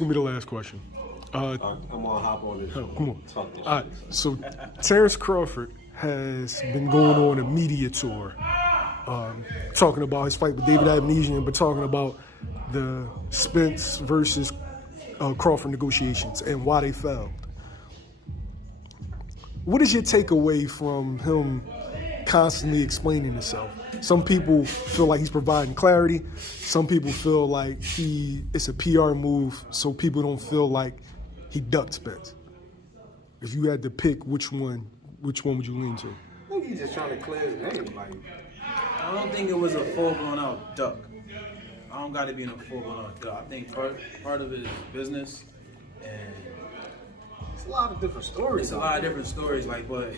Gonna be the last question. I'm gonna hop on this. Come on. Talk this All right, so Terence Crawford has been going on a media tour, talking about his fight with David Abnesian, but talking about the Spence versus Crawford negotiations and why they failed. What is your takeaway from him constantly explaining himself? Some people feel like he's providing clarity. Some people feel like it's a PR move so people don't feel like he ducked Spence. If you had to pick which one would you lean to? I think he's just trying to clear his name. Like, I don't think it was a full-blown out duck. I don't got to be in a full-blown out duck. I think part of it is business, and it's a lot of different stories. it's a lot of different stories. But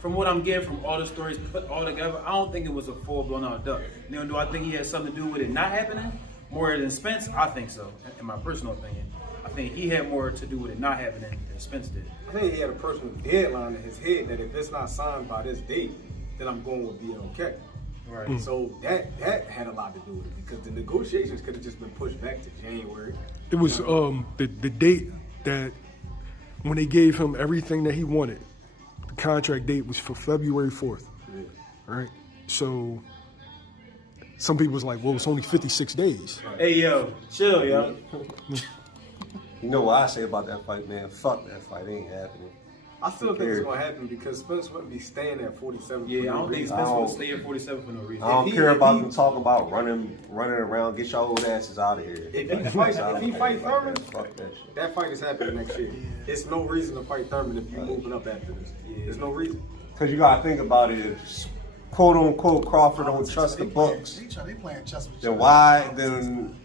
from what I'm getting from all the stories put all together, I don't think it was a full-blown out duck. You know, do I think he had something to do with it not happening more than Spence? I think so, in my personal opinion. I think he had more to do with it not happening than Spence did. I think he had a personal deadline in his head that if it's not signed by this date, then I'm going with BLK. Right. So that had a lot to do with it because the negotiations could have just been pushed back to January. It was the date that when they gave him everything that he wanted. The contract date was for February 4th. Yeah. Right? So some people was like, well, it's only 56 days. Hey, yo, chill, yo. You know what I say about that fight, man? Fuck that fight. It ain't happening. I still think it's going to happen because Spence wouldn't be staying at 47. Yeah, I don't think Spence I will don't- stay at 47 for no reason. I don't If he- care if about he- them talking about running around. Get your old asses out of here. If he fight Thurman, Fuck that shit. that fight is happening next year. It's no reason to fight Thurman if you're moving up after this. There's no reason. Because you gotta think about it. If quote unquote Crawford don't trust the books, They playing chess with each then other. why? Then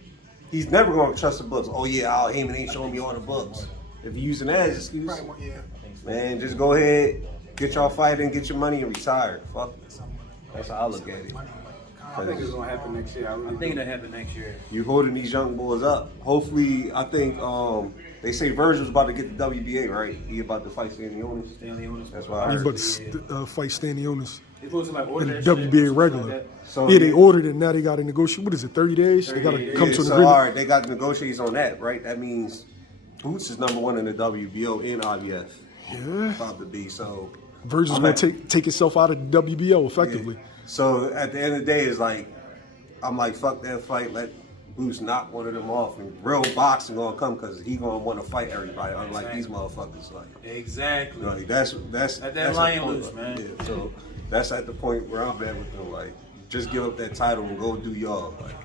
he's never gonna trust the books. Oh yeah, Al Heyman ain't showing me all the books. If you're using that as an excuse, Probably more, yeah. man, just go ahead, get y'all fighting, get your money, and retire. Fuck it. That's how I look at it. I think it's going to happen next year. I really I think it'll happen next year. You holding these young boys up. Hopefully, I think they say Virgil's about to get the WBA, right? He about to fight Stanley Stanley Otis. That's why I He's heard. about to fight Stanionis They supposed to like order in that the shit, WBA something regular. like that. So Yeah, they ordered it. Now they got to negotiate. What is it, 30 days? They got to 30 come Yeah, to an so, agreement. all right, they got negotiations on that, right? That means Boots is #1 in the WBO and IBF. Yeah. About to be, so. Virgil's I'm going at- to take itself out of the WBO effectively. So at the end of the day, it's like, I'm like, fuck that fight. Let Boots knock one of them off. And real boxing gonna come because he gonna want to fight everybody, unlike these motherfuckers. Like, Exactly. like that's Let that that's lion the point, loose, man. Yeah, so that's at the point where I'm at with them. Like, just give up that title and go do y'all. Like,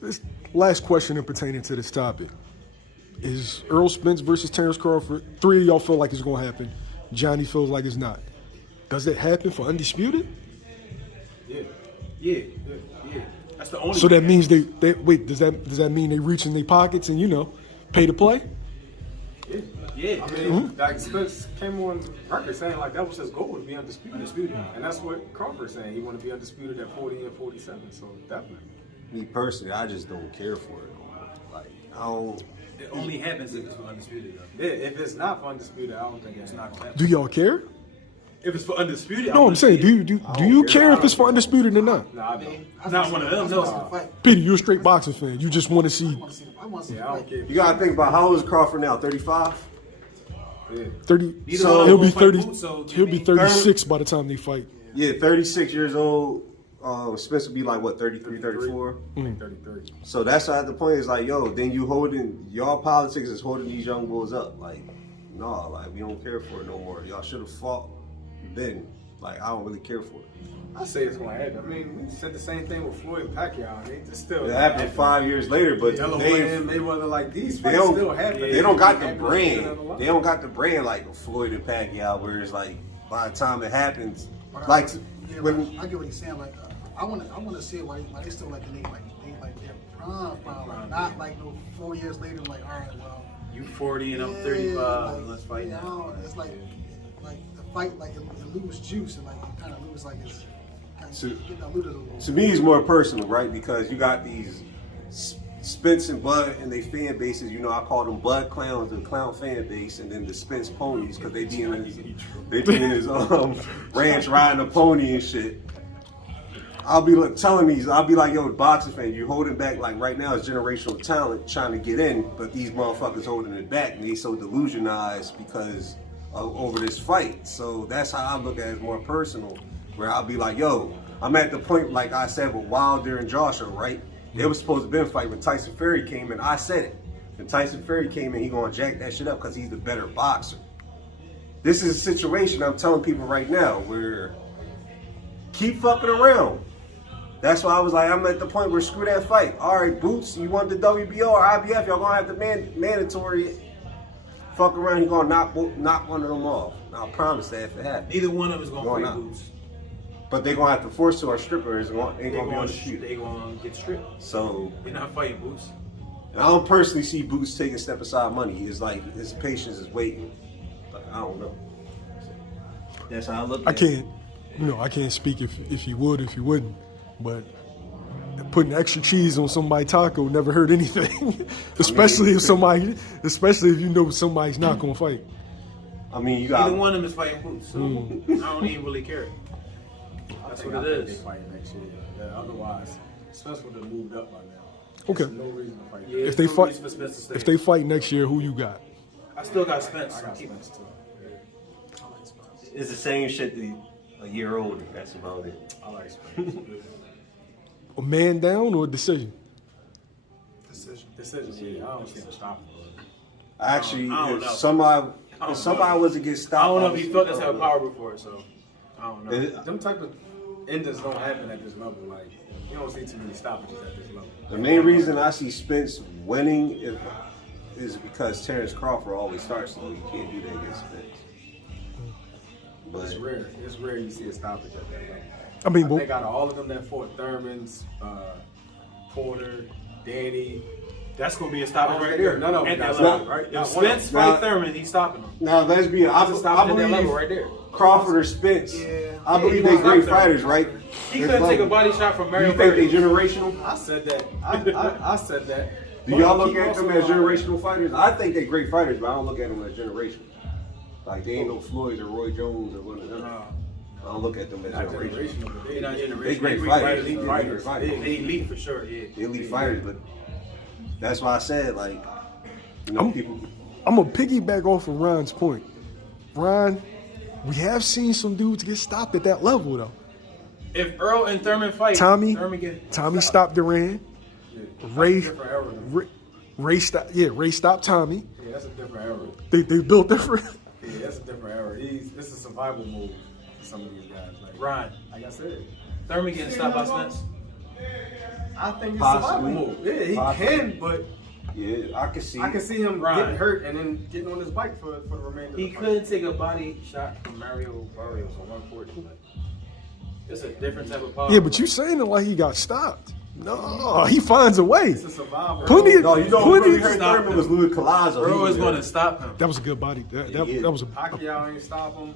This last question in pertaining to this topic is Errol Spence versus Terence Crawford. 3 of y'all feel like it's going to happen. Johnny feels like it's not. Does it happen for Undisputed? Yeah. That's the only. So that means they wait. Does that mean they reach in their pockets and pay to play? Yeah. I mean, like Spence came on record saying like that was his goal to be undisputed. And that's what Crawford's saying. He want to be undisputed at 40 and 47. So definitely. me personally, I just don't care for it. No more. Like, I don't. It only happens if it's for undisputed. Though. Yeah, if it's not for undisputed, I don't think It's it's not not. gonna happen. Do y'all care? If it's for undisputed, No, I'm saying, do you care if it's for Undisputed or not? Nah, I don't. Not one of them. I want to see the No. fight. Peter, you're a straight boxing fan. You just want to see I want to see the Yeah, I don't fight. care. You gotta think about how old is Crawford now? 35. Yeah. 30. Neither So one he'll of be them fight 30. Boots, so He'll be 36 by the time they fight. Yeah, 36 years old. Spence would be like what, 33, 34. 33. So that's at the point. Is like, yo, then you holding y'all politics is holding these young bulls up. Like, no, like we don't care for it no more. Y'all should have fought then. Like, I don't really care for it. I say it's going to happen. I mean, we said the same thing with Floyd and Pacquiao. And they just still. It happened 5 years later, but Yellow they Man, Mayweather, like these they fights don't still happen. they don't got the Happen brand. sooner than They don't got the brand like Floyd and Pacquiao, where it's like by the time it happens, But like yeah, when I get what he's saying. Like, I want to see why they still like they like their prime, like, not like no 4 years later. Like, all right, well, You 40 and I'm yeah, 35. like, Let's fight you now. know, it's like the fight, like it lose juice and like it kind of lose like it's kind So- of getting diluted a little. to me it's more personal, right? Because you got these Spence and Bud and they fan bases. You know, I call them Bud Clowns, the clown fan base, and then the Spence ponies because they be in his ranch riding a pony and shit. I'll be like, telling these, I'll be like, yo, boxing fan, you're holding back, like right now it's generational talent trying to get in, but these motherfuckers holding it back and they so delusionized because over this fight. So that's how I look at it, more personal, where I'll be like, yo, I'm at the point, like I said, with Wilder and Joshua, right? They were supposed to be in a fight when Tyson Fury came in. I said it. When Tyson Fury came in, he gonna jack that shit up because he's the better boxer. This is a situation I'm telling people right now where keep fucking around. That's why I was like, I'm at the point where screw that fight. All right, Boots, you want the WBO or IBF, y'all gonna have the mandatory fuck around, he gonna knock one of them off. I'll promise that if it happens. Neither one of us gonna fight Boots. But they're gonna have to force to our strippers and ain't gonna be on the shoot. They gonna get stripped. So they're not fighting Boots. And I don't personally see Boots taking a step aside money. It's like his patience is waiting. Like, I don't know. That's how I look at it. I can't speak if you would, if you wouldn't. But putting extra cheese on somebody's taco never hurt anything. especially if you know somebody's not gonna fight. I mean, you got either one of them is fighting Boots, so I don't even really care. That's what it is. They fight next year. Yeah, otherwise, especially when they moved up by now. Okay. There's no reason to fight. Yeah, if they fight next year, who you got? I still got Spence. I got Spence too. it's the same shit a year older. That's about it. I like Spence. A man down or a decision? Decision. Yeah, I don't see him stopping. Actually, I don't if know. somebody was to get stopped, I don't know if he felt this type of power before, so I don't know. Them type of endings don't happen at this level. Like, you don't see too many stoppages at this level. The main reason I see Spence winning is because Terence Crawford always starts slow. You can't do that against Spence. But It's rare. It's rare you see a stoppage at that level. I mean, I think out of all of them that fought, Thurman's, Porter, Danny, That's gonna be a stoppage right there. None of them At that got level, stopped, right? If Not one of Spence them. fight Thurman, he's stopping him. now let's be That's a honest. stoppage I at that level believe right there. Crawford or Spence. Yeah. I believe he they won't great stop fighters, right? He This couldn't take a level. body shot from Mario. You think they Barrios. generational? I said that. I said that. Do y'all look at them as generational fighters? I think they're great fighters, but I don't look at them as generational. Like they ain't no Floyd or Roy Jones or one of them. I don't look at them as Not generational. generational, but They're not generational. They great They fighters. elite They fighters. great fighters. They elite for sure. Yeah. They're elite fighters, but that's why I said people. I'm gonna piggyback off of Ron's point. Ron, we have seen some dudes get stopped at that level though. If Earl and Thurman fight, Tommy Thurman get stopped Duran. Ray different era. Ray stopped Tommy. Yeah, that's a different era. They built different. Yeah, that's a different era. This is a survival move for some of these guys. Like, Ron. like I said, Thurman getting stopped by Spence. I think it's Possibly. a survival move. Yeah, he Possibly. can, but Yeah, I can see. I can see him Right. getting hurt and then getting on his bike for the remainder of He the fight. couldn't take a body shot from Mario Barrios on 140. Like, it's a different type of power. Yeah, but you saying it like he got stopped. No, he finds a way. It's a survivor. Plenty of- No, you know what Plenty- really hurt Thurman was Louis Collazo. Earl is going to stop him. That was a good body. That was a Pacquiao ain't stop him.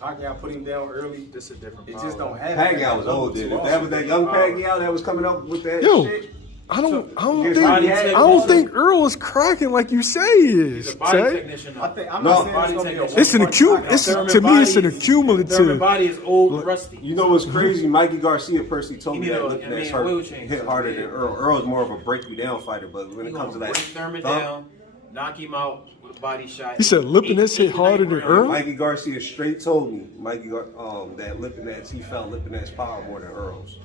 Pacquiao put him down early. This is a different. It power. just don't happen. Pacquiao was old, dude. If that was that young Pacquiao that was coming up with that Yo. shit. I don't Yes, think Roddy had- Earl is cracking like you say he is. He's a body Tay. technician. I think I'm No. not saying Body it's gonna be a technician. It's an one-punch acute. knockout. It's Thurman to me. It's an body- Thurman accumulative. body is old, rusty. You know what's crazy? Mikey Garcia personally told me He need that a- looking I mean, at her wheel change. hit harder than Earl. Earl's more of a break you down fighter, but when He it comes to gonna that break Thurman thump, down, knock him out with a body shot. He said Lipinets hit harder than Earl? Mikey Garcia straight told me that Lipinets, he felt Lipinets' power more than Earl's.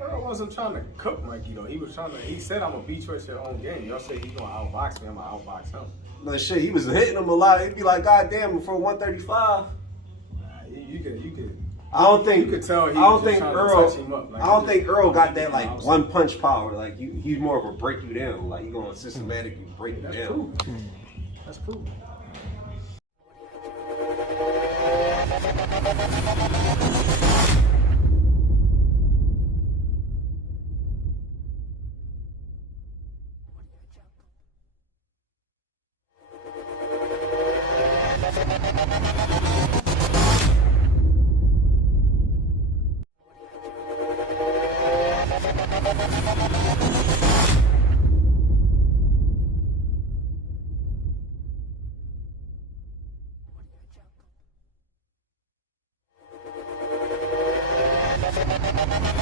Earl wasn't trying to cook Mikey though. He said I'm gonna beat you at your own game. Y'all say he's gonna outbox me. I'm gonna outbox him. No shit, he was hitting him a lot. It'd be like, God damn, for 135. You could. I don't think You could tell he I don't was just think trying to Earl. touch him up. Like, I don't he think just- Earl got that like outside. one punch power. Like he's more of a break you down. Like he's gonna systematically break you That's down. true. That's true. Peace.